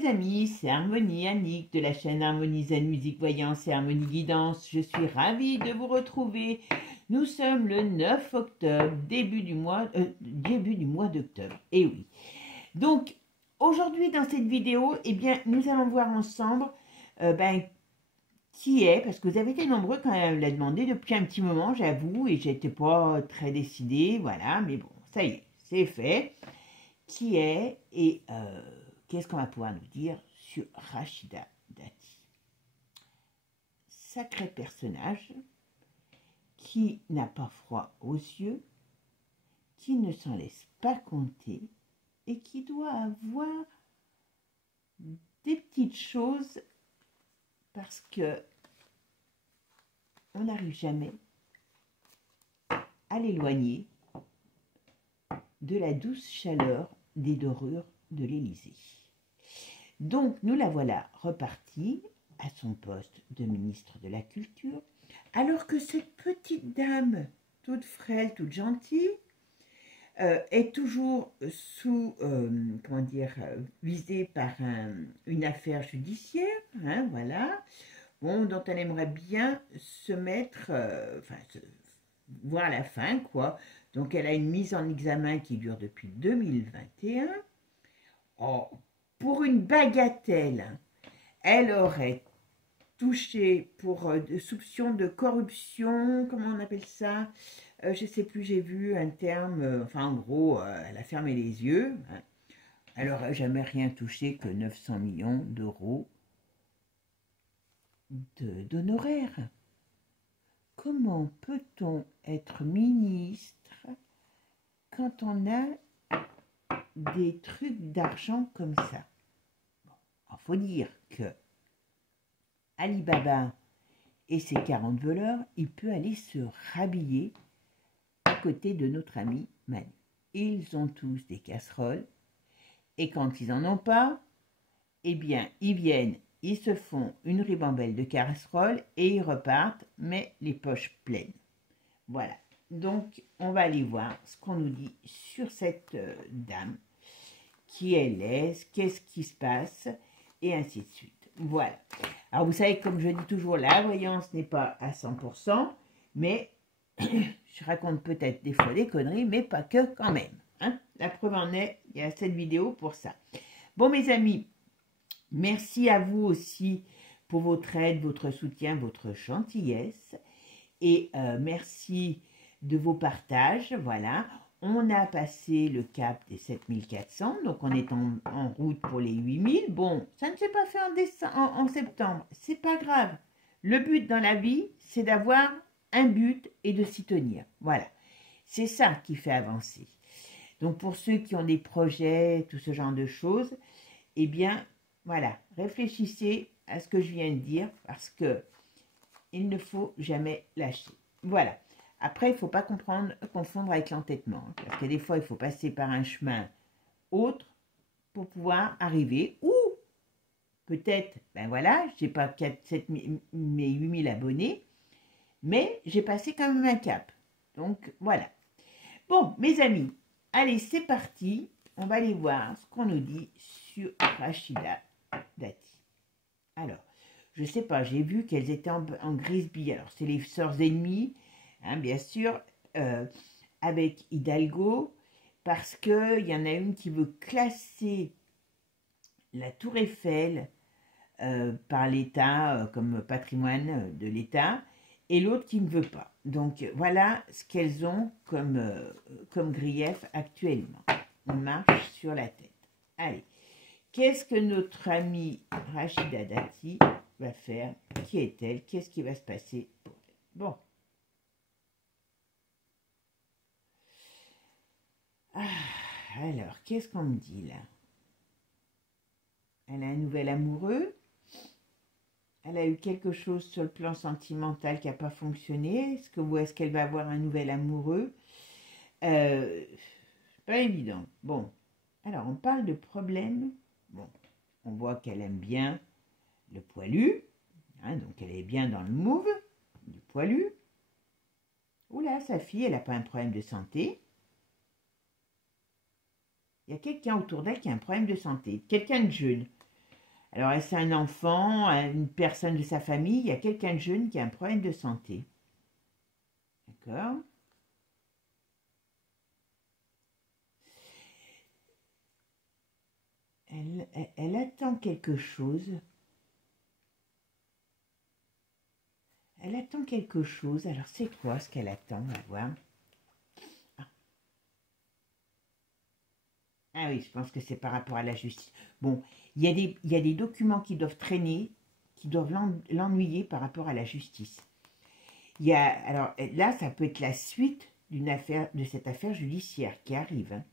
les amis, c'est Harmonie Annick de la chaîne Harmonie Zen Musique Voyance et Harmonie Guidance. Je suis ravie de vous retrouver. Nous sommes le 9 octobre, début du mois d'octobre. Et oui. Donc, aujourd'hui dans cette vidéo, eh bien, nous allons voir ensemble qui est, parce que vous avez été nombreux quand même à me la demander depuis un petit moment, j'avoue, et j'étais pas très décidée, voilà, mais bon, ça y est, c'est fait. Qui est et qu'est-ce qu'on va pouvoir nous dire sur Rachida Dati? Sacré personnage qui n'a pas froid aux yeux, qui ne s'en laisse pas compter et qui doit avoir des petites choses parce que on n'arrive jamais à l'éloigner de la douce chaleur des dorures de l'Élysée. Donc, nous la voilà repartie à son poste de ministre de la Culture, alors que cette petite dame, toute frêle, toute gentille, est toujours sous, visée par une affaire judiciaire, hein, voilà, bon, dont elle aimerait bien se mettre, voir la fin, quoi. Donc, elle a une mise en examen qui dure depuis 2021. Oh, pour une bagatelle, elle aurait touché pour soupçon de corruption, comment on appelle ça, je ne sais plus, j'ai vu un terme, en gros, elle a fermé les yeux. Hein. Elle n'aurait jamais rien touché que 900 millions d'euros d'honoraires. Comment peut-on être ministre quand on a des trucs d'argent comme ça? Il faut dire que Alibaba et ses 40 voleurs, il peut aller se rhabiller à côté de notre ami Manu. Ils ont tous des casseroles et quand ils n'en ont pas, eh bien, ils viennent, ils se font une ribambelle de casseroles et ils repartent, mais les poches pleines. Voilà. Donc, on va aller voir ce qu'on nous dit sur cette dame, qui elle est, qu'est-ce qui se passe, et ainsi de suite. Voilà. Alors, vous savez, comme je dis toujours, la voyance n'est pas à 100%, mais je raconte peut-être des fois des conneries, mais pas que quand même. Hein. La preuve en est, il y a cette vidéo pour ça. Bon, mes amis, merci à vous aussi pour votre aide, votre soutien, votre gentillesse, et merci de vos partages, voilà. On a passé le cap des 7400, donc on est en route pour les 8000. Bon, ça ne s'est pas fait en septembre, c'est pas grave. Le but dans la vie, c'est d'avoir un but et de s'y tenir. Voilà, c'est ça qui fait avancer. Donc pour ceux qui ont des projets, tout ce genre de choses, eh bien, voilà, réfléchissez à ce que je viens de dire parce que il ne faut jamais lâcher. Voilà. Après, il ne faut pas confondre avec l'entêtement. Parce que des fois, il faut passer par un chemin autre pour pouvoir arriver. Ou peut-être, ben voilà, je n'ai pas 4, 7, mais 8000 abonnés, mais j'ai passé quand même un cap. Donc, voilà. Bon, mes amis, allez, c'est parti. On va aller voir ce qu'on nous dit sur Rachida Dati. Alors, je ne sais pas, j'ai vu qu'elles étaient en grisbille. Alors, c'est les sœurs ennemies. Hein, bien sûr, avec Hidalgo, parce qu'il y en a une qui veut classer la Tour Eiffel par l'État, comme patrimoine de l'État, et l'autre qui ne veut pas. Donc, voilà ce qu'elles ont comme grief actuellement. On marche sur la tête. Allez, qu'est-ce que notre amie Rachida Dati va faire? Qui est-elle? Qu'est-ce qui va se passer pour elle? Bon. Alors, qu'est-ce qu'on me dit là? Elle a un nouvel amoureux. Elle a eu quelque chose sur le plan sentimental qui n'a pas fonctionné. Est-ce qu'elle va avoir un nouvel amoureux? Pas évident. Bon, alors on parle de problème. Bon, on voit qu'elle aime bien le poilu. Hein, donc elle est bien dans le move du poilu. Oula, sa fille, elle n'a pas un problème de santé. Il y a quelqu'un autour d'elle qui a un problème de santé, quelqu'un de jeune. Alors, est-ce un enfant, une personne de sa famille? Il y a quelqu'un de jeune qui a un problème de santé. D'accord? Elle attend quelque chose. Elle attend quelque chose. Alors, c'est quoi ce qu'elle attend? On va voir. Ah oui, je pense que c'est par rapport à la justice. Bon, il y a des documents qui doivent traîner, qui doivent l'ennuyer par rapport à la justice. Alors là, ça peut être la suite d'une affaire, de cette affaire judiciaire qui arrive. Hein.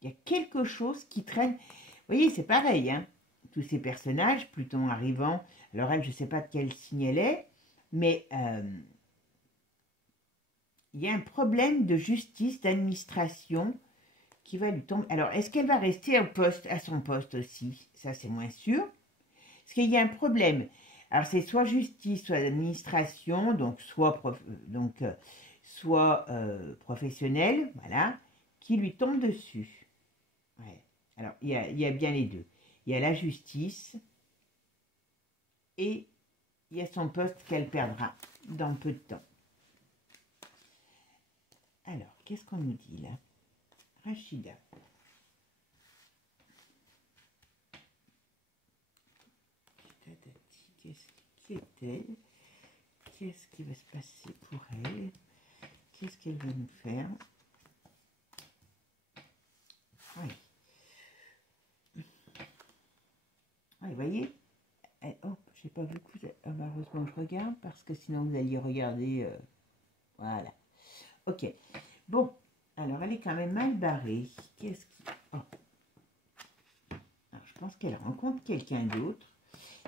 Il y a quelque chose qui traîne. Vous voyez, c'est pareil. Hein. Tous ces personnages, Pluton arrivant. Alors elle, je ne sais pas de quel signe elle est, mais il y a un problème de justice, d'administration qui va lui tomber. Alors, est-ce qu'elle va rester à son poste aussi? Ça, c'est moins sûr. Parce qu'il y a un problème. Alors, c'est soit justice, soit administration, donc soit professionnel, voilà, qui lui tombe dessus. Ouais. Alors, il y a bien les deux. Il y a la justice et il y a son poste qu'elle perdra dans peu de temps. Alors, qu'est-ce qu'on nous dit là? Rachida. Qui est-elle? Qu'est-ce qui va se passer pour elle? Qu'est-ce qu'elle va nous faire? Oui. Oui, vous voyez? Oh, j'ai pas vu que heureusement je regarde parce que sinon vous alliez regarder. Voilà. Ok. Bon, alors elle est quand même mal barrée. Qu'est-ce qui... Oh. Alors, je pense qu'elle rencontre quelqu'un d'autre.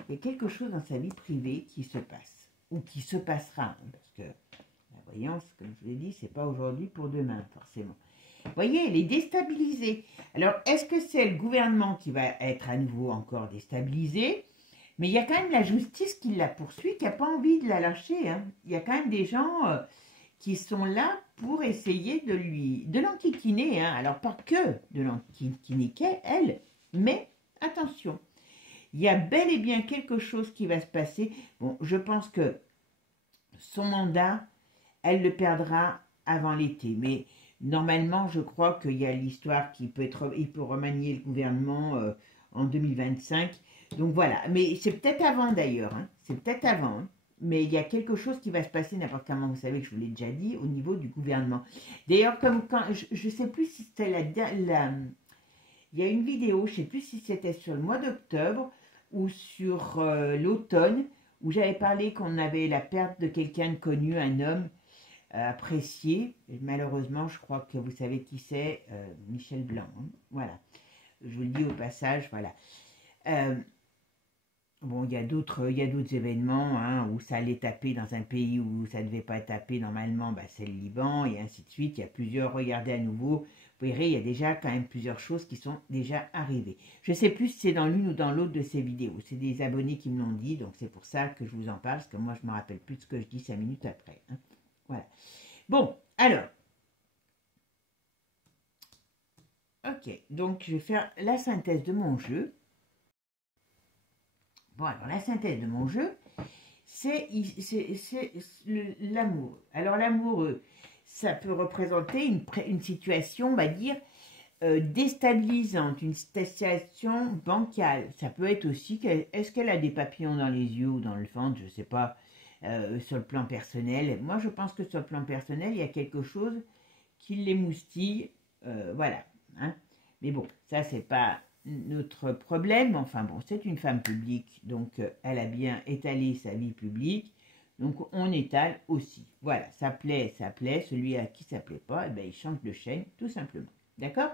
Il y a quelque chose dans sa vie privée qui se passe. Ou qui se passera. Hein, parce que la voyance, comme je vous l'ai dit, c'est pas aujourd'hui pour demain, forcément. Vous voyez, elle est déstabilisée. Alors, est-ce que c'est le gouvernement qui va être à nouveau encore déstabilisé? Mais il y a quand même la justice qui la poursuit, qui n'a pas envie de la lâcher. Hein. Il y a quand même des gens qui sont là pour essayer de l'enquiquiner. Hein. Alors, pas que de l'enquiquiner elle, mais attention. Il y a bel et bien quelque chose qui va se passer. Bon, je pense que son mandat, elle le perdra avant l'été. Mais normalement, je crois qu'il y a l'histoire il peut remanier le gouvernement en 2025. Donc voilà. Mais c'est peut-être avant d'ailleurs. Hein. C'est peut-être avant. Hein. Mais il y a quelque chose qui va se passer n'importe comment. Vous savez que je vous l'ai déjà dit au niveau du gouvernement. D'ailleurs, comme quand je ne sais plus si c'était il y a une vidéo, je ne sais plus si c'était sur le mois d'octobre ou sur l'automne, où j'avais parlé qu'on avait la perte de quelqu'un de connu, un homme apprécié. Et malheureusement, je crois que vous savez qui c'est, Michel Blanc. Hein. Voilà. Je vous le dis au passage, voilà. Bon, il y a d'autres événements hein, où ça allait taper dans un pays où ça ne devait pas taper normalement, bah, c'est le Liban, et ainsi de suite. Il y a plusieurs, regardez à nouveau, vous verrez, il y a déjà quand même plusieurs choses qui sont déjà arrivées. Je ne sais plus si c'est dans l'une ou dans l'autre de ces vidéos. C'est des abonnés qui me l'ont dit, donc c'est pour ça que je vous en parle, parce que moi je ne me rappelle plus de ce que je dis 5 minutes après. Hein. Voilà. Bon, alors. Ok, donc je vais faire la synthèse de mon jeu. Bon, alors la synthèse de mon jeu, c'est l'amour. Alors l'amoureux, ça peut représenter une situation, on va dire, déstabilisante, une situation bancale. Ça peut être aussi, est-ce qu'elle a des papillons dans les yeux ou dans le ventre, je ne sais pas, sur le plan personnel. Moi, je pense que sur le plan personnel, il y a quelque chose qui l'émoustille, voilà. Hein. Mais bon, ça, c'est pas notre problème. Enfin bon, c'est une femme publique, donc elle a bien étalé sa vie publique. Donc on étale aussi. Voilà, ça plaît, celui à qui ça plaît pas, eh ben, il change de chaîne, tout simplement. D'accord?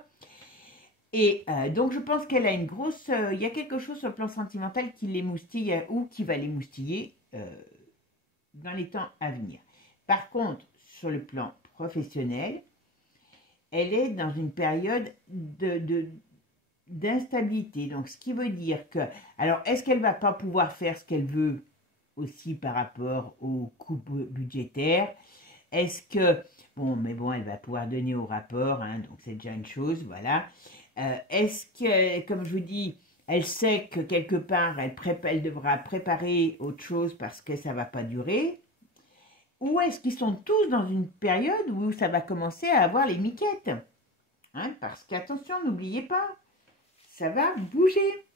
Et donc je pense qu'elle a une grosse... il y a quelque chose sur le plan sentimental qui l'émoustille ou qui va l'émoustiller dans les temps à venir. Par contre, sur le plan professionnel, elle est dans une période d'instabilité. Donc, ce qui veut dire que... Alors, est-ce qu'elle va pas pouvoir faire ce qu'elle veut aussi par rapport aux coupes budgétaires? Est-ce que... Bon, mais bon, elle va pouvoir donner au rapport, hein, donc c'est déjà une chose, voilà. Est-ce que, comme je vous dis, Elle sait que quelque part, elle devra préparer autre chose parce que ça ne va pas durer. Ou est-ce qu'ils sont tous dans une période où ça va commencer à avoir les miquettes, hein, parce qu'attention, n'oubliez pas, ça va bouger.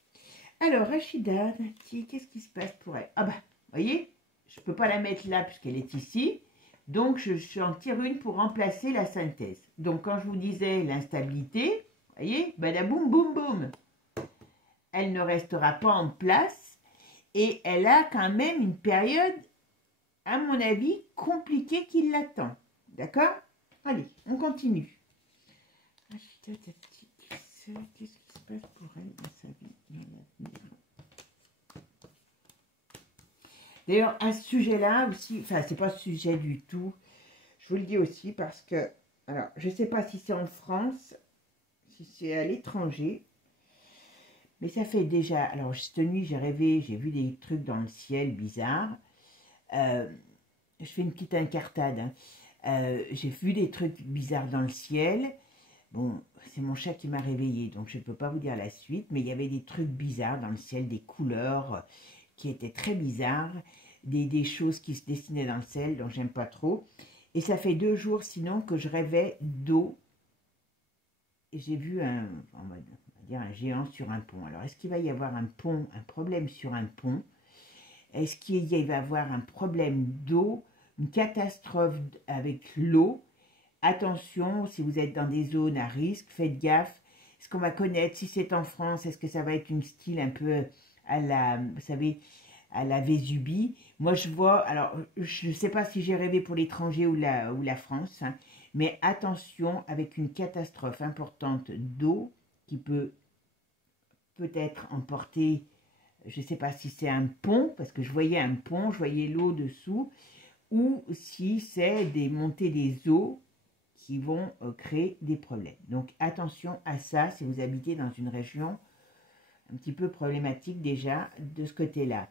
Alors, Rachida, qu'est-ce qui se passe pour elle? Ah bah, vous voyez, je ne peux pas la mettre là puisqu'elle est ici. Donc, je en tire une pour remplacer la synthèse. Donc, quand je vous disais l'instabilité, vous voyez, badaboum, boum, boum. Elle ne restera pas en place et elle a quand même une période, à mon avis, compliquée qui l'attend. D'accord? Allez, on continue. Rachida, ta petite, qu'est-ce qui se passe pour elle dans sa vie, dans l'avenir? D'ailleurs, à ce sujet-là aussi, enfin, c'est pas ce sujet du tout. Je vous le dis aussi parce que, alors, je ne sais pas si c'est en France, si c'est à l'étranger, mais ça fait déjà, alors, cette nuit, j'ai rêvé, j'ai vu des trucs dans le ciel bizarres. Je fais une petite incartade, hein. J'ai vu des trucs bizarres dans le ciel. Bon, c'est mon chat qui m'a réveillée, donc je ne peux pas vous dire la suite, mais il y avait des trucs bizarres dans le ciel, des couleurs qui étaient très bizarres, des choses qui se dessinaient dans le ciel, dont j'aime pas trop. Et ça fait 2 jours, sinon, que je rêvais d'eau. Et j'ai vu on va dire un géant sur un pont. Alors, est-ce qu'il va y avoir un pont, un problème sur un pont? Est-ce qu'il va y avoir un problème d'eau, une catastrophe avec l'eau? Attention, si vous êtes dans des zones à risque, faites gaffe. Est-ce qu'on va connaître, si c'est en France, est-ce que ça va être une style un peu à la, vous savez, à la Vésubie? Moi, je vois, alors, je ne sais pas si j'ai rêvé pour l'étranger ou la France, hein, mais attention, avec une catastrophe importante d'eau qui peut peut-être emporter, je ne sais pas si c'est un pont, parce que je voyais un pont, je voyais l'eau dessous, ou si c'est des montées des eaux qui vont créer des problèmes. Donc attention à ça si vous habitez dans une région un petit peu problématique déjà de ce côté-là.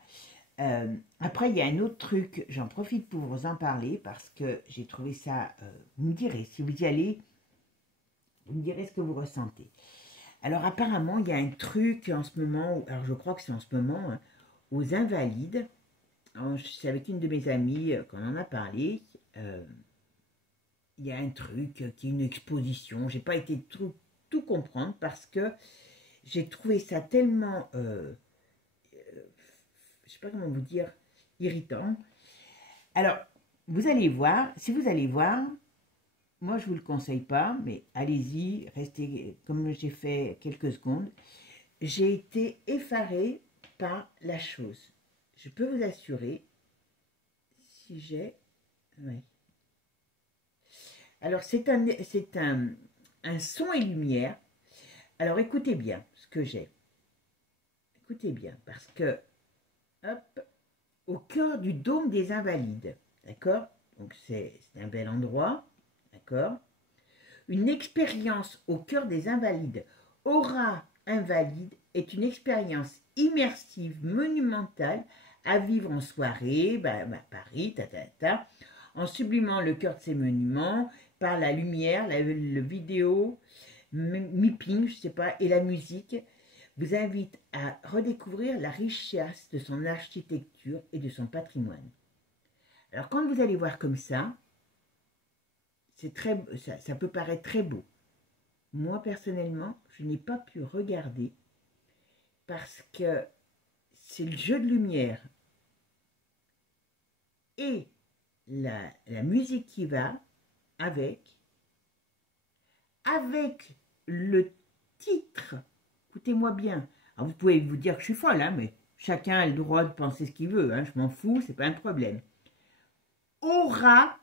Après, il y a un autre truc, j'en profite pour vous en parler parce que j'ai trouvé ça, vous me direz, si vous y allez, vous me direz ce que vous ressentez. Alors apparemment, il y a un truc en ce moment, alors je crois que c'est en ce moment, hein, aux Invalides. C'est avec une de mes amies qu'on en a parlé. Il y a un truc qui est une exposition. J'ai pas été tout comprendre parce que j'ai trouvé ça tellement, je sais pas comment vous dire, irritant. Alors, vous allez voir, si vous allez voir, moi je vous le conseille pas, mais allez-y, restez comme j'ai fait quelques secondes. J'ai été effarée par la chose. Je peux vous assurer, si j'ai, oui. Alors c'est un son et lumière. Alors écoutez bien ce que j'ai. Écoutez bien, parce que, hop, au cœur du dôme des Invalides, d'accord? Donc c'est un bel endroit, d'accord? Une expérience au cœur des Invalides. Aura Invalide est une expérience immersive, monumentale, à vivre en soirée, Paris, en sublimant le cœur de ces monuments, par la lumière, le vidéo, mapping, je sais pas, et la musique, vous invite à redécouvrir la richesse de son architecture et de son patrimoine. Alors quand vous allez voir comme ça, ça peut paraître très beau. Moi personnellement, je n'ai pas pu regarder parce que c'est le jeu de lumière et la musique qui va avec le titre. Écoutez-moi bien. Alors vous pouvez vous dire que je suis folle, hein, mais chacun a le droit de penser ce qu'il veut. Hein, je m'en fous, c'est pas un problème. Aura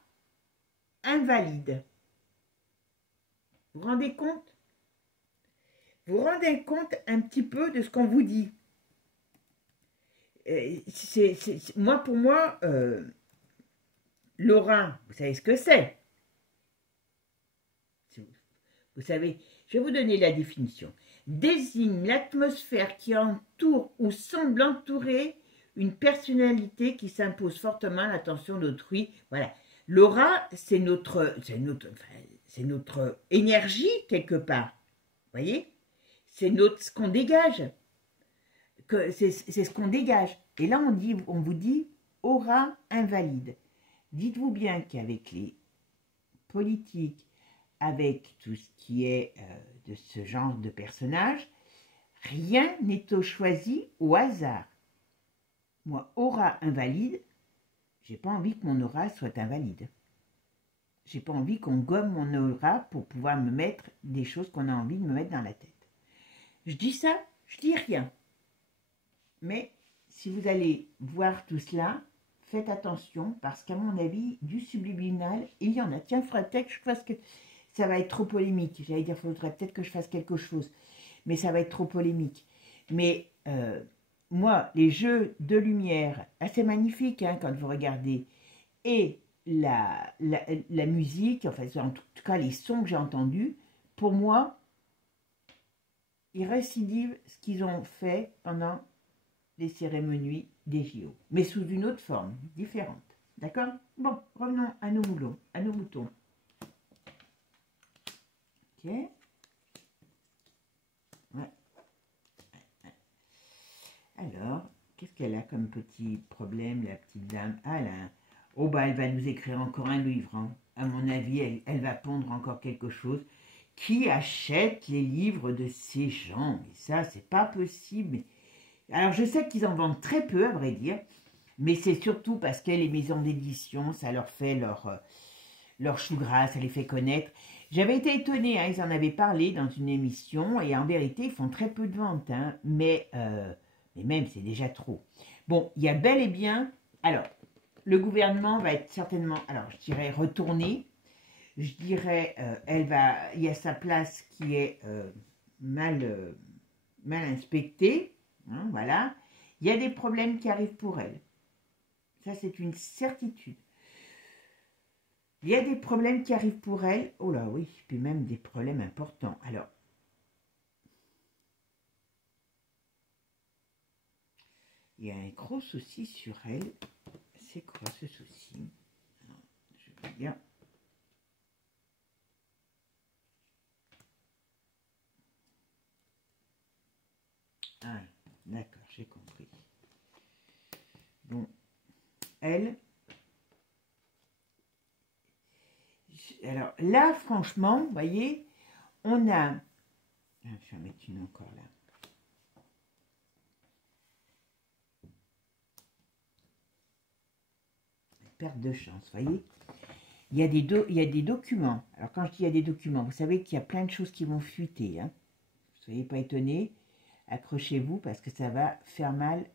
Invalide. Vous vous rendez compte? Vous vous rendez compte un petit peu de ce qu'on vous dit? Moi, pour moi, l'aura, vous savez ce que c'est? Vous savez, je vais vous donner la définition. Désigne l'atmosphère qui entoure ou semble entourer une personnalité qui s'impose fortement à l'attention d'autrui. Voilà. L'aura, c'est notre énergie quelque part. Vous voyez? C'est ce qu'on dégage. c'est ce qu'on dégage. Et là, on vous dit aura invalide. Dites-vous bien qu'avec les politiques, avec tout ce qui est de ce genre de personnage, rien n'est choisi au hasard. Moi, aura invalide, j'ai pas envie que mon aura soit invalide. J'ai pas envie qu'on gomme mon aura pour pouvoir me mettre des choses qu'on a envie de me mettre dans la tête. Je dis ça, je dis rien. Mais si vous allez voir tout cela, faites attention parce qu'à mon avis, du subliminal, il y en a. Tiens, il faudrait peut-être que je fasse que... Ça va être trop polémique. J'allais dire, il faudrait peut-être que je fasse quelque chose. Mais ça va être trop polémique. Mais moi, les jeux de lumière, assez magnifiques hein, quand vous regardez, et la musique, enfin en tout cas les sons que j'ai entendus, pour moi, ils récidivent ce qu'ils ont fait pendant les cérémonies des JO, mais sous une autre forme, différente. D'accord? Bon, revenons à nos moulons, à nos moutons. Ok. Ouais. Alors, qu'est-ce qu'elle a comme petit problème, la petite dame? Ah là, oh bah elle va nous écrire encore un livre. Hein. À mon avis, elle va pondre encore quelque chose. Qui achète les livres de ces gens? Et ça, c'est pas possible. Alors, je sais qu'ils en vendent très peu, à vrai dire, mais c'est surtout parce que les maisons d'édition, ça leur fait leur chou gras, ça les fait connaître. J'avais été étonnée, hein, ils en avaient parlé dans une émission, et en vérité, ils font très peu de ventes, hein, mais même, c'est déjà trop. Bon, il y a bel et bien... Alors, le gouvernement va être certainement, alors je dirais retourné, je dirais, il y a sa place qui est mal inspectée, hein, voilà. Il y a des problèmes qui arrivent pour elle. Ça, c'est une certitude. Il y a des problèmes qui arrivent pour elle. Oh là, oui, puis même des problèmes importants. Alors, il y a un gros souci sur elle. C'est quoi ce souci? Alors, je vais dire. Ah, d'accord, j'ai compris. Bon, elle... Alors là, franchement, vous voyez, on a... Ah, je vais en mettre une encore là. Perte de chance, vous voyez. Il y a des documents. Alors quand je dis il y a des documents, vous savez qu'il y a plein de choses qui vont fuiter. Hein. Ne soyez pas étonnés. Accrochez-vous parce que ça va faire mal.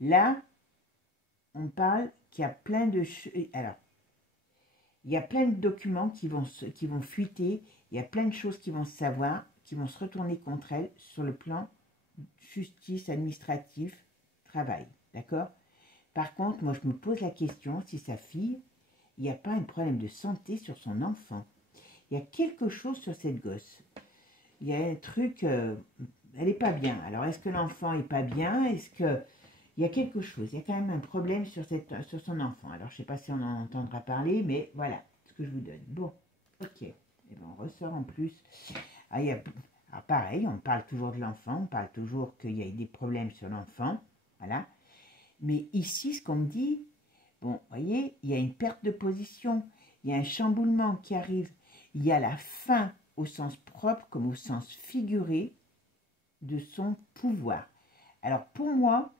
Là, on parle qu'il y a plein de... Alors, il y a plein de documents qui vont fuiter. Il y a plein de choses qui vont se savoir, qui vont se retourner contre elle sur le plan justice, administratif, travail. D'accord? Par contre, moi, je me pose la question si sa fille, il n'y a pas un problème de santé sur son enfant. Il y a quelque chose sur cette gosse. Il y a un truc, elle n'est pas bien. Alors, est-ce que l'enfant n'est pas bien? Est-ce que... Il y a quelque chose, il y a quand même un problème sur son enfant. Alors, je ne sais pas si on en entendra parler, mais voilà ce que je vous donne. Bon, ok. Et bien, on ressort en plus. Ah, alors, pareil, on parle toujours de l'enfant, on parle toujours qu'il y a des problèmes sur l'enfant. Voilà. Mais ici, ce qu'on me dit, bon, vous voyez, il y a une perte de position, il y a un chamboulement qui arrive, il y a la fin au sens propre comme au sens figuré de son pouvoir. Alors, pour moi,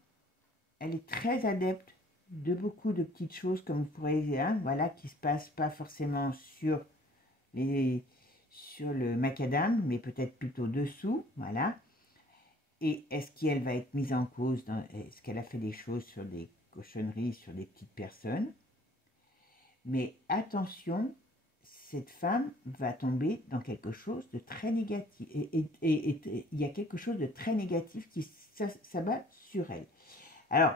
elle est très adepte de beaucoup de petites choses, comme vous pourrez dire, hein, voilà, qui ne se passent pas forcément sur le macadam, mais peut-être plutôt dessous, voilà. Et est-ce qu'elle va être mise en cause? Est-ce qu'elle a fait des choses sur des cochonneries, sur des petites personnes? Mais attention, cette femme va tomber dans quelque chose de très négatif. Et il y a quelque chose de très négatif qui s'abat sur elle. Alors,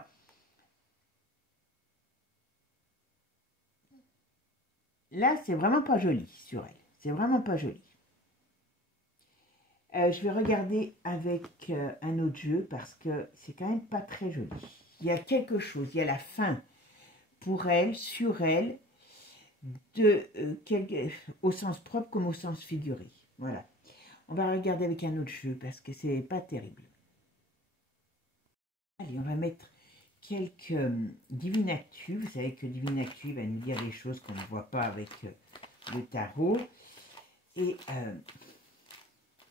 là, c'est vraiment pas joli sur elle. C'est vraiment pas joli. Je vais regarder avec un autre jeu parce que c'est quand même pas très joli. Il y a quelque chose, il y a la fin pour elle, sur elle, au sens propre comme au sens figuré. Voilà. On va regarder avec un autre jeu parce que c'est pas terrible. Allez, on va mettre quelques divinactus. Vous savez que divinactus va nous dire des choses qu'on ne voit pas avec le tarot. Et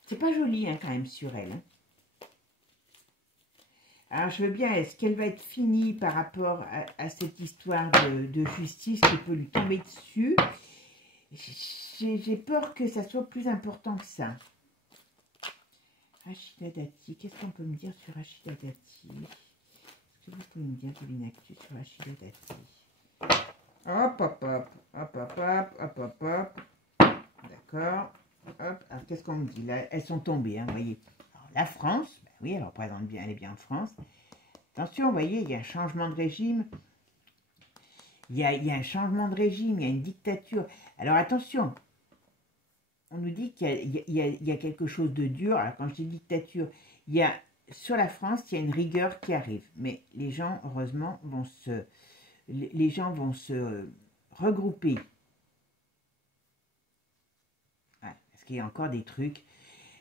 c'est pas joli hein, quand même sur elle. Hein. Alors je veux bien, est-ce qu'elle va être finie par rapport à cette histoire de justice qui peut lui tomber dessus? J'ai peur que ça soit plus important que ça. Rachida Dati, qu'est-ce qu'on peut me dire sur Rachida Dati? Est-ce que vous pouvez me dire divinactus sur Rachida Dati? Hop, hop, hop, hop, hop, hop, hop, hop, hop. D'accord. Hop, alors qu'est-ce qu'on me dit là? Elles sont tombées, hein, vous voyez. Alors, la France, ben oui, elle représente bien, elle est bien en France. Attention, vous voyez, il y a un changement de régime. Il y a un changement de régime, il y a une dictature. Alors attention, on nous dit qu'il y a quelque chose de dur. Alors quand je dis dictature, il y a sur la France, il y a une rigueur qui arrive. Mais les gens, heureusement, vont se regrouper. Voilà, parce qu'il y a encore des trucs.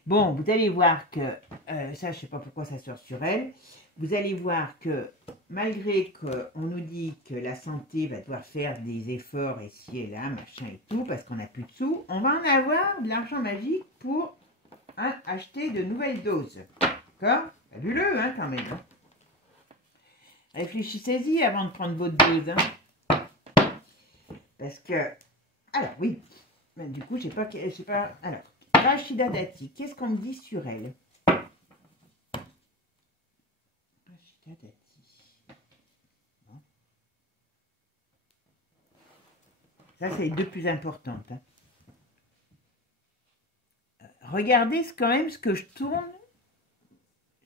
Bon, vous allez voir que, ça je ne sais pas pourquoi ça sort sur elle, vous allez voir que malgré qu'on nous dit que la santé va devoir faire des efforts ici et là, machin et tout, parce qu'on n'a plus de sous, on va en avoir de l'argent magique pour acheter de nouvelles doses. D'accord? Fabuleux, hein, quand même. Hein. Réfléchissez-y avant de prendre votre dose. Hein. Parce que, alors oui, mais du coup, je sais pas, alors... Rachida Dati, qu'est-ce qu'on me dit sur elle? Rachida Dati. Bon. Ça, c'est les deux plus importantes. Hein. Regardez quand même ce que je tourne.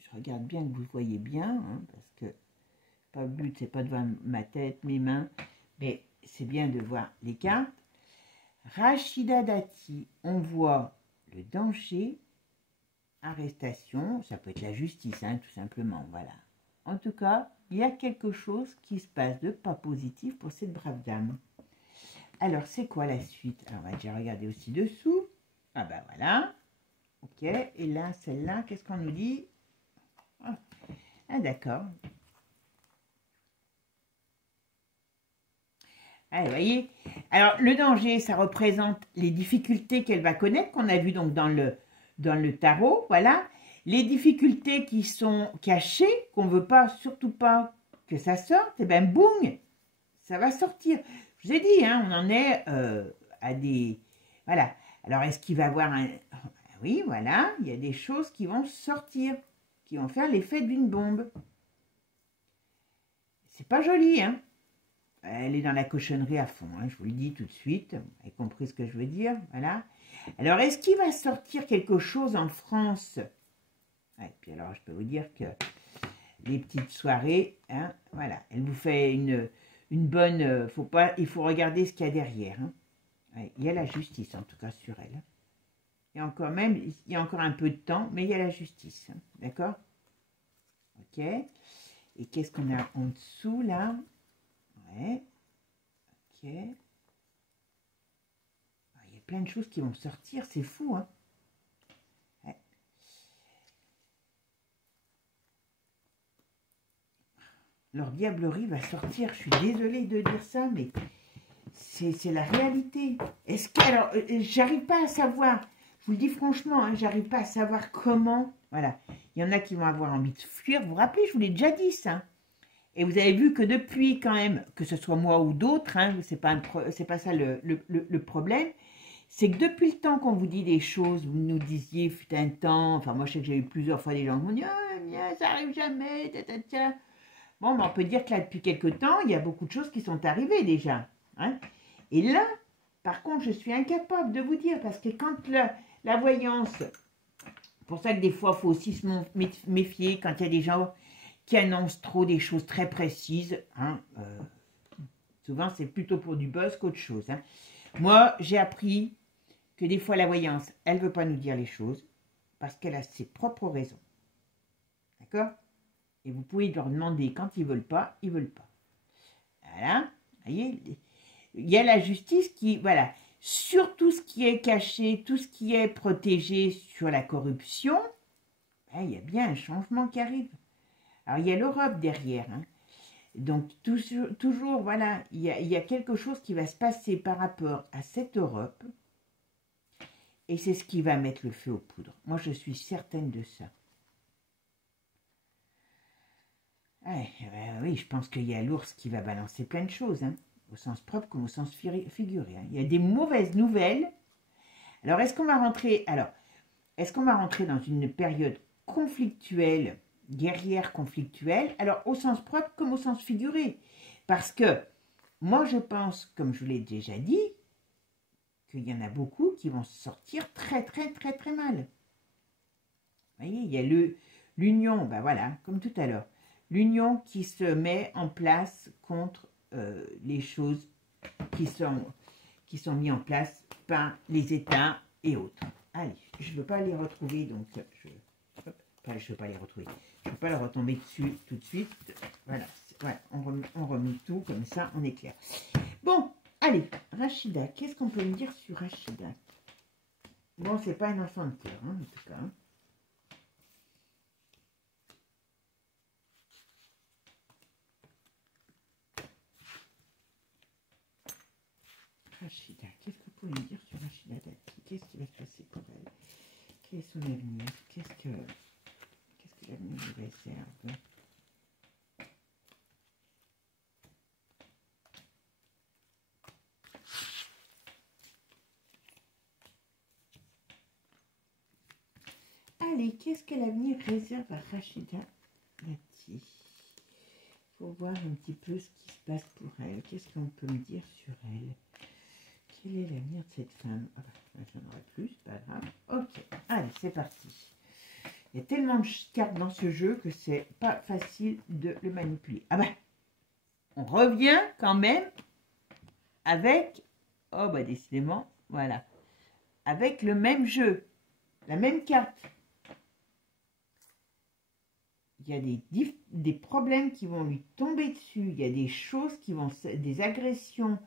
Je regarde bien que vous voyez bien, hein, parce que pas le but, c'est pas de voir ma tête, mes mains, mais c'est bien de voir les cartes. Rachida Dati, on voit le danger, arrestation, ça peut être la justice, hein, tout simplement, voilà. En tout cas, il y a quelque chose qui se passe de pas positif pour cette brave dame. Alors, c'est quoi la suite? Alors, on va déjà regarder aussi dessous. Ah ben voilà. Ok, et là, celle-là, qu'est-ce qu'on nous dit? Ah d'accord. Ah, vous voyez. Alors, le danger, ça représente les difficultés qu'elle va connaître, qu'on a vu donc dans le tarot, voilà. Les difficultés qui sont cachées, qu'on ne veut pas, surtout pas que ça sorte, et bien, boum, ça va sortir. Je vous ai dit, hein, on en est à des... Voilà. Alors, est-ce qu'il va y avoir un... Oui, voilà, il y a des choses qui vont sortir, qui vont faire l'effet d'une bombe. C'est pas joli, hein. Elle est dans la cochonnerie à fond, hein, je vous le dis tout de suite. Vous avez compris ce que je veux dire, voilà. Alors, est-ce qu'il va sortir quelque chose en France? Ouais, puis alors, je peux vous dire que les petites soirées, hein, voilà, elle vous fait une bonne... il faut regarder ce qu'il y a derrière. Hein. Ouais, il y a la justice, en tout cas, sur elle. Il y a encore un peu de temps, mais il y a la justice. Hein, d'accord? Ok. Et qu'est-ce qu'on a en dessous, là? Ouais. Ok. Il y a plein de choses qui vont sortir, c'est fou, hein? Ouais. Leur diablerie va sortir, je suis désolée de dire ça, mais c'est la réalité. Est-ce que, alors, j'arrive pas à savoir, je vous le dis franchement, hein, j'arrive pas à savoir comment, voilà. Il y en a qui vont avoir envie de fuir, vous vous rappelez, je vous l'ai déjà dit, ça. Et vous avez vu que depuis, quand même, que ce soit moi ou d'autres, hein, c'est pas ça le problème, c'est que depuis le temps qu'on vous dit des choses, vous nous disiez, fut un temps, enfin moi je sais que j'ai eu plusieurs fois des gens qui m'ont dit, ah, ça arrive jamais, tata. Bon, ben, on peut dire que là, depuis quelques temps, il y a beaucoup de choses qui sont arrivées déjà. Hein. Et là, par contre, je suis incapable de vous dire, parce que quand la voyance, c'est pour ça que des fois, il faut aussi se méfier quand il y a des gens qui annoncent trop des choses très précises. Hein, souvent, c'est plutôt pour du buzz qu'autre chose. Hein. Moi, j'ai appris que des fois, la voyance, elle ne veut pas nous dire les choses parce qu'elle a ses propres raisons. D'accord? Et vous pouvez leur demander quand ils ne veulent pas, ils ne veulent pas. Voilà. Vous voyez, il y a la justice qui, voilà, sur tout ce qui est caché, tout ce qui est protégé sur la corruption, ben, il y a bien un changement qui arrive. Alors, il y a l'Europe derrière, hein. Donc, toujours, voilà, il y a quelque chose qui va se passer par rapport à cette Europe. Et c'est ce qui va mettre le feu aux poudres. Moi, je suis certaine de ça. Ouais, oui, je pense qu'il y a l'ours qui va balancer plein de choses, hein, au sens propre comme au sens figuré, hein. Il y a des mauvaises nouvelles. Alors, est-ce qu'on va rentrer dans une période conflictuelle, guerrière conflictuelle, alors au sens propre comme au sens figuré? Parce que moi, je pense, comme je vous l'ai déjà dit, qu'il y en a beaucoup qui vont sortir très, très, très, très mal. Vous voyez, il y a l'union, ben voilà, comme tout à l'heure, l'union qui se met en place contre les choses qui sont mises en place par les États et autres. Allez, je ne veux pas les retrouver, donc je ne veux pas les retrouver. Je ne veux pas leur retomber dessus tout de suite. Voilà, voilà, on remet tout, comme ça, on est clair. Bon, allez, Rachida, qu'est-ce qu'on peut me dire sur Rachida? Bon, c'est pas un enfant de cœur, hein, en tout cas. Rachida, qu'est-ce que vous pouvez me dire sur Rachida Dati? Qu'est-ce qui va se passer pour elle? Quel est son avenir? Qu'est-ce que l'avenir lui réserve? Allez, qu'est-ce que l'avenir réserve à Rachida Dati? Il faut voir un petit peu ce qui se passe pour elle. Qu'est-ce qu'on peut me dire sur elle? Quel est l'avenir de cette femme? Ah bah, j'en aurai plus, pas grave. Ok, allez, c'est parti. Il y a tellement de cartes dans ce jeu que c'est pas facile de le manipuler. Ah bah, on revient quand même avec, oh bah décidément, voilà, avec le même jeu, la même carte. Il y a des problèmes qui vont lui tomber dessus, il y a des choses qui vont, des agressions,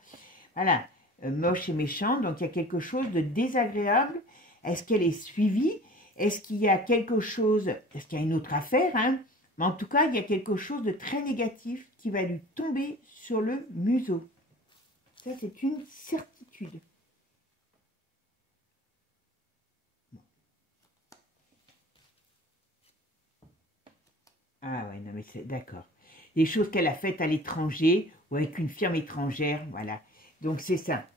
voilà, moche et méchant, donc il y a quelque chose de désagréable. Est-ce qu'elle est suivie? Est-ce qu'il y a quelque chose, est-ce qu'il y a une autre affaire, hein? Mais en tout cas, il y a quelque chose de très négatif qui va lui tomber sur le museau. Ça, c'est une certitude. Ah ouais, non mais c'est d'accord. Les choses qu'elle a faites à l'étranger ou avec une firme étrangère, voilà. Donc c'est ça.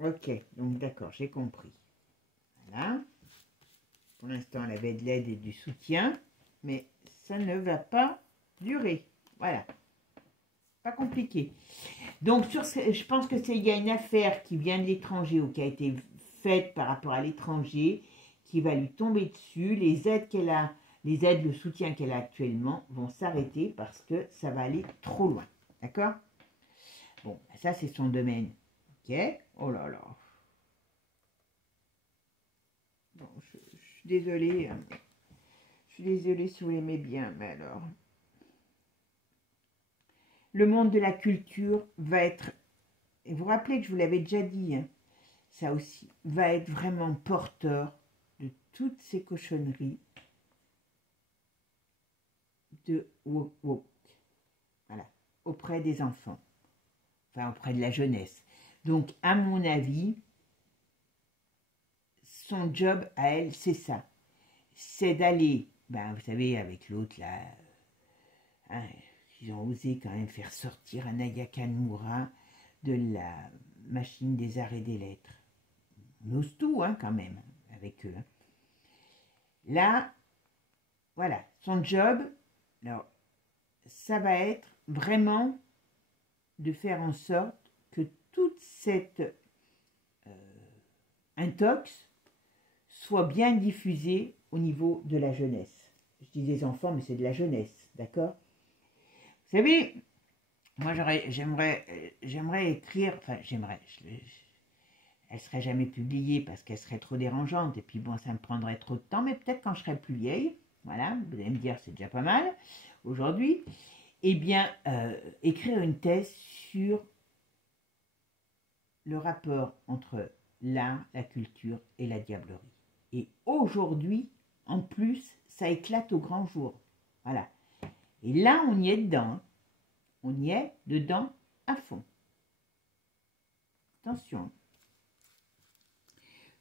Ok, donc d'accord, j'ai compris. Voilà. Pour l'instant, elle avait de l'aide et du soutien, mais ça ne va pas durer. Voilà. Pas compliqué. Donc, je pense que il y a une affaire qui vient de l'étranger ou qui a été faite par rapport à l'étranger qui va lui tomber dessus. Les aides qu'elle a, les aides, le soutien qu'elle a actuellement vont s'arrêter parce que ça va aller trop loin. D'accord? Bon, ça, c'est son domaine. Ok? Oh là là. Bon, je suis désolée. Je suis désolée si vous l'aimez bien, mais alors... Le monde de la culture va être... Et vous vous rappelez que je vous l'avais déjà dit, hein, ça aussi, va être vraiment porteur de toutes ces cochonneries de woke, voilà, auprès des enfants, enfin auprès de la jeunesse. Donc, à mon avis, son job à elle, c'est ça. C'est d'aller, ben, vous savez, avec l'autre là, hein, ils ont osé quand même faire sortir Anaya Kanmura de la machine des arts et des lettres. On ose tout, hein, quand même, avec eux. Hein. Là, voilà, son job, alors, ça va être vraiment de faire en sorte que toute cette intox soit bien diffusée au niveau de la jeunesse. Je dis des enfants, mais c'est de la jeunesse, d'accord? Vous savez, moi j'aimerais écrire, enfin elle serait jamais publiée parce qu'elle serait trop dérangeante, et puis bon, ça me prendrait trop de temps, mais peut-être quand je serai plus vieille, voilà, vous allez me dire c'est déjà pas mal, aujourd'hui, eh bien, écrire une thèse sur le rapport entre l'art, la culture et la diablerie. Et aujourd'hui, en plus, ça éclate au grand jour. Voilà. Et là, on y est dedans. Hein. On y est dedans à fond. Attention.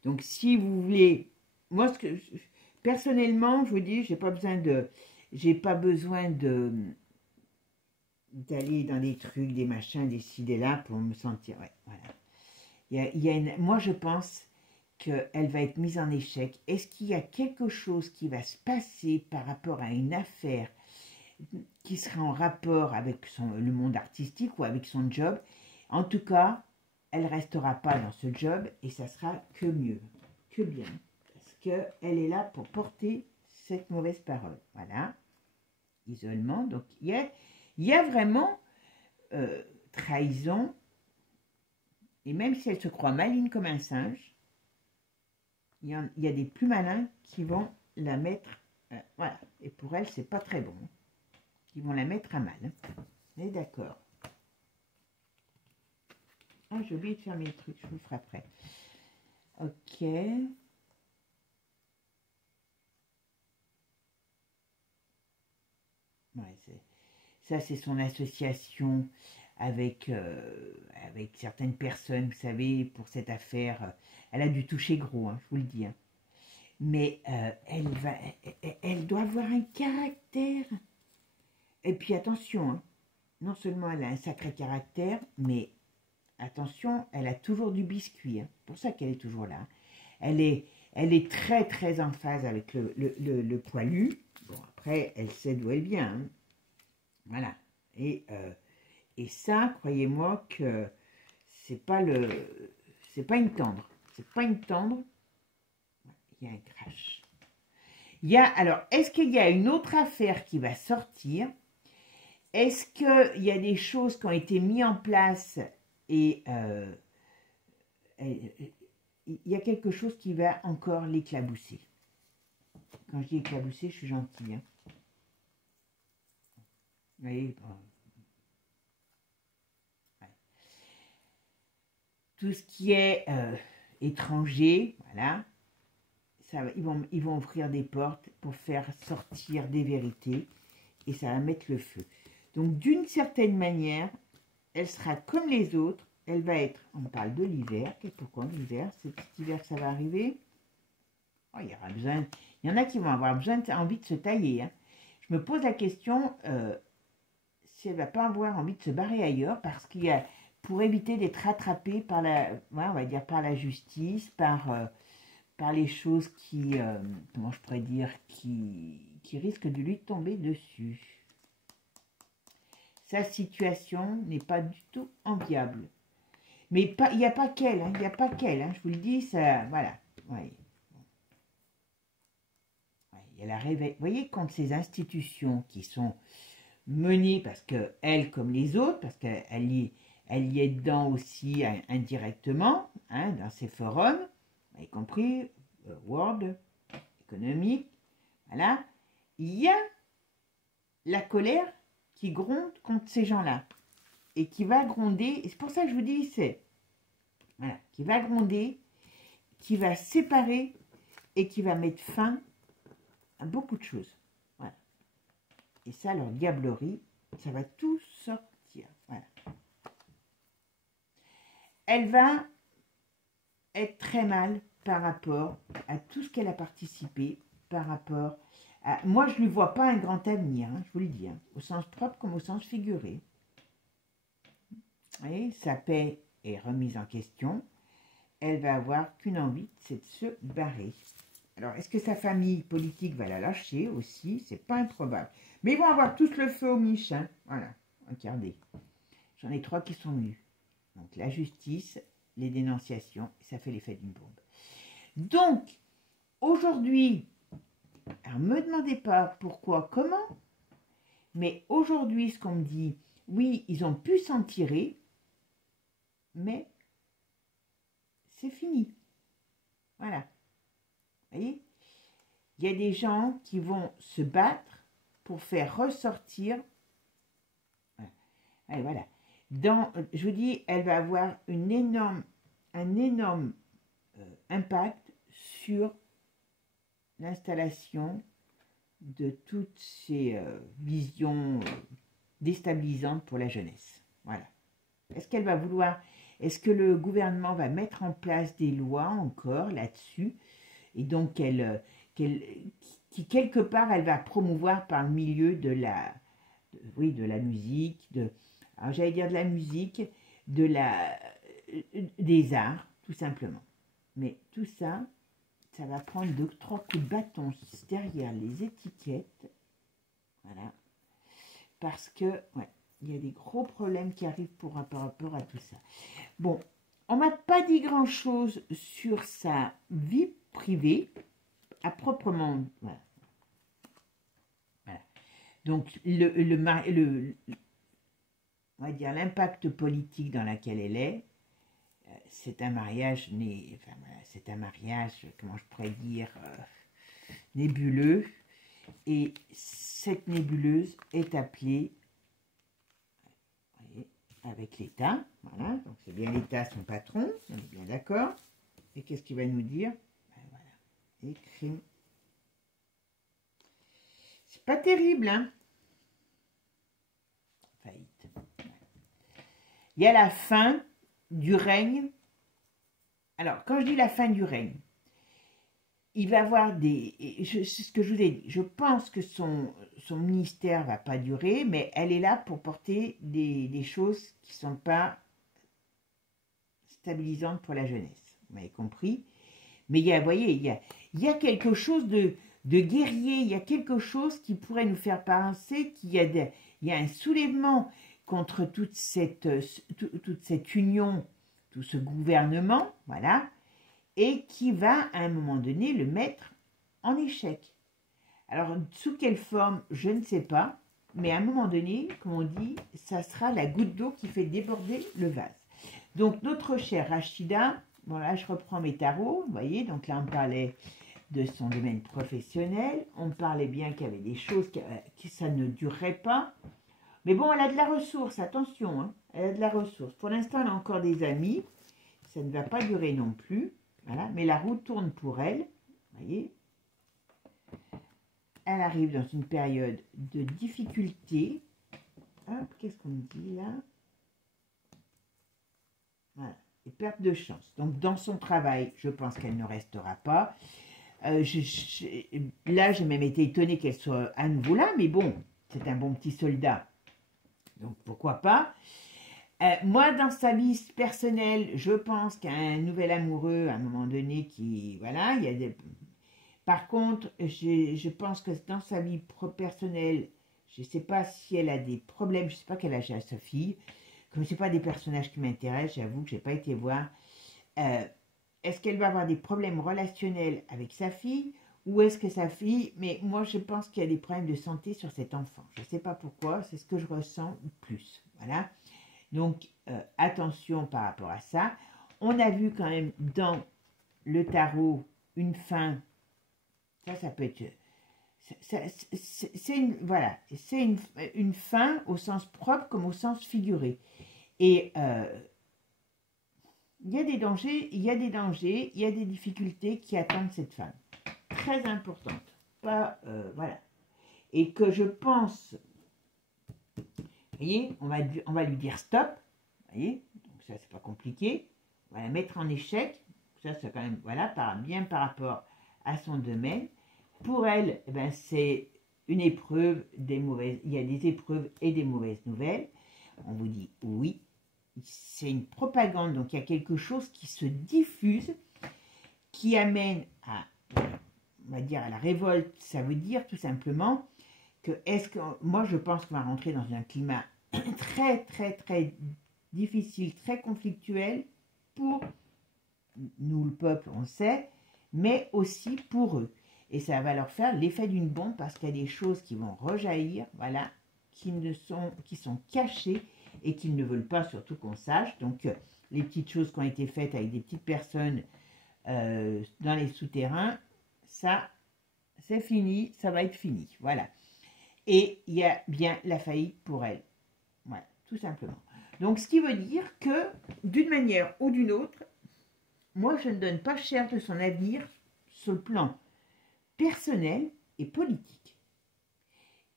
Donc, si vous voulez... Moi, personnellement, je vous dis, j'ai pas besoin d'aller dans des trucs, des machins, des ci, des là, pour me sentir... Ouais, voilà. Moi, je pense qu'elle va être mise en échec. Est-ce qu'il y a quelque chose qui va se passer par rapport à une affaire qui sera en rapport avec le monde artistique ou avec son job? En tout cas, elle ne restera pas dans ce job et ça sera que mieux, que bien. Parce qu'elle est là pour porter cette mauvaise parole. Voilà. Isolement. Donc, il y a vraiment trahison. Et même si elle se croit maligne comme un singe, il y a des plus malins qui vont la mettre... voilà. Et pour elle, c'est pas très bon. Qui vont la mettre à mal. Hein. On est d'accord. Ah, j'ai oublié de fermer le truc. Je vous le ferai après. Ok. Ouais, ça, c'est son association avec certaines personnes, vous savez, pour cette affaire. Elle a dû toucher gros, hein, je vous le dis. Hein. Mais elle doit avoir un caractère. Et puis attention, hein, non seulement elle a un sacré caractère, mais attention, elle a toujours du biscuit. Hein, c'est pour ça qu'elle est toujours là. Elle est très très en phase avec le poilu. Bon, après, elle sait d'où elle vient. Hein. Voilà. Et ça, croyez-moi que c'est pas une tendre. C'est pas une tendre. Il y a un crash. Alors, est-ce qu'il y a une autre affaire qui va sortir? Est-ce qu'il y a des choses qui ont été mises en place et il y a quelque chose qui va encore l'éclabousser? Quand je dis éclabousser, je suis gentille. Hein. Vous voyez, ouais. Tout ce qui est étranger, voilà, ils vont ouvrir des portes pour faire sortir des vérités et ça va mettre le feu. Donc, d'une certaine manière, elle sera comme les autres. Elle va être, on parle de l'hiver. Pourquoi l'hiver? C'est cet hiver que ça va arriver. Oh, il y en a qui vont avoir envie de se tailler. Hein. Je me pose la question si elle ne va pas avoir envie de se barrer ailleurs parce qu'il y a, pour éviter d'être rattrapée par on va dire par la justice, par les choses qui, comment je pourrais dire, qui risquent de lui tomber dessus. Sa situation n'est pas du tout enviable. Mais il n'y a pas qu'elle, hein, il n'y a pas qu'elle, hein, je vous le dis, ça, voilà. Ouais. Ouais, il y a la réveil. Vous voyez, quand ces institutions qui sont menées, parce qu'elle, comme les autres, parce qu'elle y est dedans aussi indirectement, hein, dans ces forums, y compris World Economic, voilà, il y a la colère qui gronde contre ces gens-là et qui va gronder, et c'est pour ça que je vous dis, voilà, qui va gronder, qui va séparer et qui va mettre fin à beaucoup de choses. Voilà. Et ça, leur diablerie, ça va tout sortir. Voilà. Elle va être très mal par rapport à tout ce qu'elle a participé, par rapport à... Moi, je ne lui vois pas un grand avenir, hein, je vous le dis, hein, au sens propre comme au sens figuré. Vous voyez, sa paix est remise en question. Elle va avoir qu'une envie, c'est de se barrer. Alors, est-ce que sa famille politique va la lâcher aussi? C'est pas improbable. Mais ils vont avoir tous le feu au miche, hein. Voilà, regardez. J'en ai 3 qui sont venus. Donc, la justice, les dénonciations, ça fait l'effet d'une bombe. Donc, aujourd'hui, alors ne me demandez pas pourquoi, comment, mais aujourd'hui, ce qu'on me dit, oui, ils ont pu s'en tirer, mais c'est fini. Voilà. Vous voyez? Il y a des gens qui vont se battre pour faire ressortir. Voilà. Allez, voilà. Je vous dis, elle va avoir un énorme impact sur l'installation de toutes ces visions déstabilisantes pour la jeunesse. Voilà. Est-ce qu'elle va vouloir, est-ce que le gouvernement va mettre en place des lois encore là-dessus, et donc qui quelque part elle va promouvoir par le milieu de la, oui, de la musique, alors j'allais dire de la musique, des arts, tout simplement. Mais tout ça, ça va prendre 2-3 coups de bâton derrière les étiquettes, voilà, parce que, ouais, il y a des gros problèmes qui arrivent par rapport à tout ça. Bon, on m'a pas dit grand-chose sur sa vie privée, à proprement, voilà. Voilà. Donc, on va dire l'impact politique dans lequel elle est, c'est un mariage enfin, voilà, c'est un mariage, comment je pourrais dire, nébuleux, et cette nébuleuse est appelée, voyez, avec l'État, voilà, donc c'est bien l'État son patron, on est bien d'accord, et qu'est-ce qu'il va nous dire? Ben voilà, écrit, c'est pas terrible, hein, faillite. Il y a la fin du règne. Alors, quand je dis la fin du règne, il va avoir c'est ce que je vous ai dit, je pense que son ministère ne va pas durer, mais elle est là pour porter des choses qui ne sont pas stabilisantes pour la jeunesse. Vous m'avez compris? Mais vous voyez, il y a quelque chose de guerrier, il y a quelque chose qui pourrait nous faire penser qu'il y a un soulèvement contre toute cette union, tout ce gouvernement, voilà, et qui va, à un moment donné, le mettre en échec. Alors, sous quelle forme, je ne sais pas, mais à un moment donné, comme on dit, ça sera la goutte d'eau qui fait déborder le vase. Donc, notre chère Rachida, bon là, je reprends mes tarots, vous voyez, donc là, on parlait de son domaine professionnel, on parlait bien qu'il y avait des choses qui ça ne durerait pas, mais bon, elle a de la ressource, attention, hein, elle a de la ressource. Pour l'instant, elle a encore des amis, ça ne va pas durer non plus. Voilà, mais la roue tourne pour elle, voyez. Elle arrive dans une période de difficulté. Hop, qu'est-ce qu'on dit là? Voilà, et perte de chance. Donc, dans son travail, je pense qu'elle ne restera pas. Là, j'ai même été étonnée qu'elle soit à nouveau là, mais bon, c'est un bon petit soldat. Donc, pourquoi pas? Moi, dans sa vie personnelle, je pense qu'il y a un nouvel amoureux à un moment donné qui, voilà, il y a des... Par contre, je pense que dans sa vie personnelle, je ne sais pas si elle a des problèmes, je ne sais pas quel âge a sa fille, comme ce n'est pas des personnages qui m'intéressent, j'avoue que je n'ai pas été voir. Est-ce qu'elle va avoir des problèmes relationnels avec sa fille, ou est-ce que sa fille, mais moi je pense qu'il y a des problèmes de santé sur cet enfant, je ne sais pas pourquoi, c'est ce que je ressens plus, voilà. Donc, attention par rapport à ça. On a vu quand même dans le tarot une fin. Ça peut être... voilà, c'est une fin au sens propre comme au sens figuré. Et il y a des dangers, il y a des difficultés qui attendent cette femme. Très importante. Pas, voilà. Et que je pense... Vous voyez, on va lui dire stop. Vous voyez, donc ça, c'est pas compliqué. On va la mettre en échec. Ça, c'est quand même, voilà, bien par rapport à son domaine. Pour elle, eh ben, c'est une épreuve, il y a des épreuves et des mauvaises nouvelles. On vous dit oui. C'est une propagande, donc il y a quelque chose qui se diffuse, qui amène à, on va dire, à la révolte. Ça veut dire tout simplement moi je pense qu'on va rentrer dans un climat très très très difficile, très conflictuel pour nous le peuple, on sait, mais aussi pour eux. Et ça va leur faire l'effet d'une bombe parce qu'il y a des choses qui vont rejaillir, voilà, qui sont cachées et qu'ils ne veulent pas surtout qu'on sache. Donc les petites choses qui ont été faites avec des petites personnes dans les souterrains, ça c'est fini, ça va être fini, voilà. Et il y a bien la faillite pour elle. Voilà, tout simplement. Donc, ce qui veut dire que, d'une manière ou d'une autre, moi, je ne donne pas cher de son avenir sur le plan personnel et politique.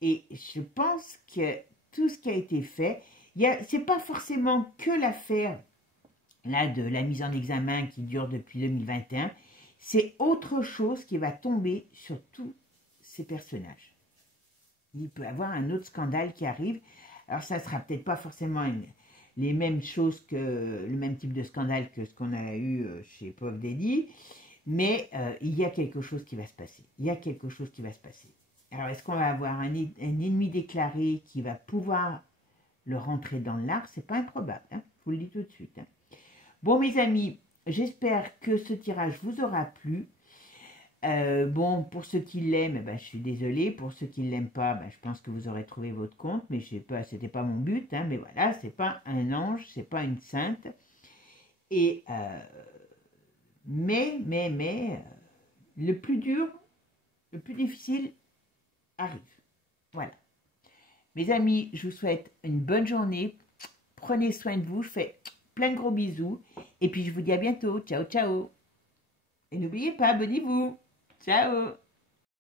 Et je pense que tout ce qui a été fait, c'est pas forcément que l'affaire là de la mise en examen qui dure depuis 2021, c'est autre chose qui va tomber sur tous ces personnages. Il peut y avoir un autre scandale qui arrive. Alors ça sera peut-être pas forcément les mêmes choses que le même type de scandale que ce qu'on a eu chez Puff Daddy, mais il y a quelque chose qui va se passer. Il y a quelque chose qui va se passer. Alors est-ce qu'on va avoir un ennemi déclaré qui va pouvoir le rentrer dans l'arc? C'est pas improbable, hein, je vous le dis tout de suite. Hein. Bon mes amis, j'espère que ce tirage vous aura plu. Bon, pour ceux qui l'aiment, je suis désolée. Pour ceux qui ne l'aiment pas, je pense que vous aurez trouvé votre compte, mais c'était pas mon but. Hein, mais voilà, c'est pas un ange, c'est pas une sainte. Et le plus dur, le plus difficile arrive. Voilà. Mes amis, je vous souhaite une bonne journée. Prenez soin de vous. Je fais plein de gros bisous. Et puis je vous dis à bientôt. Ciao, ciao. Et n'oubliez pas, abonnez-vous. Ciao.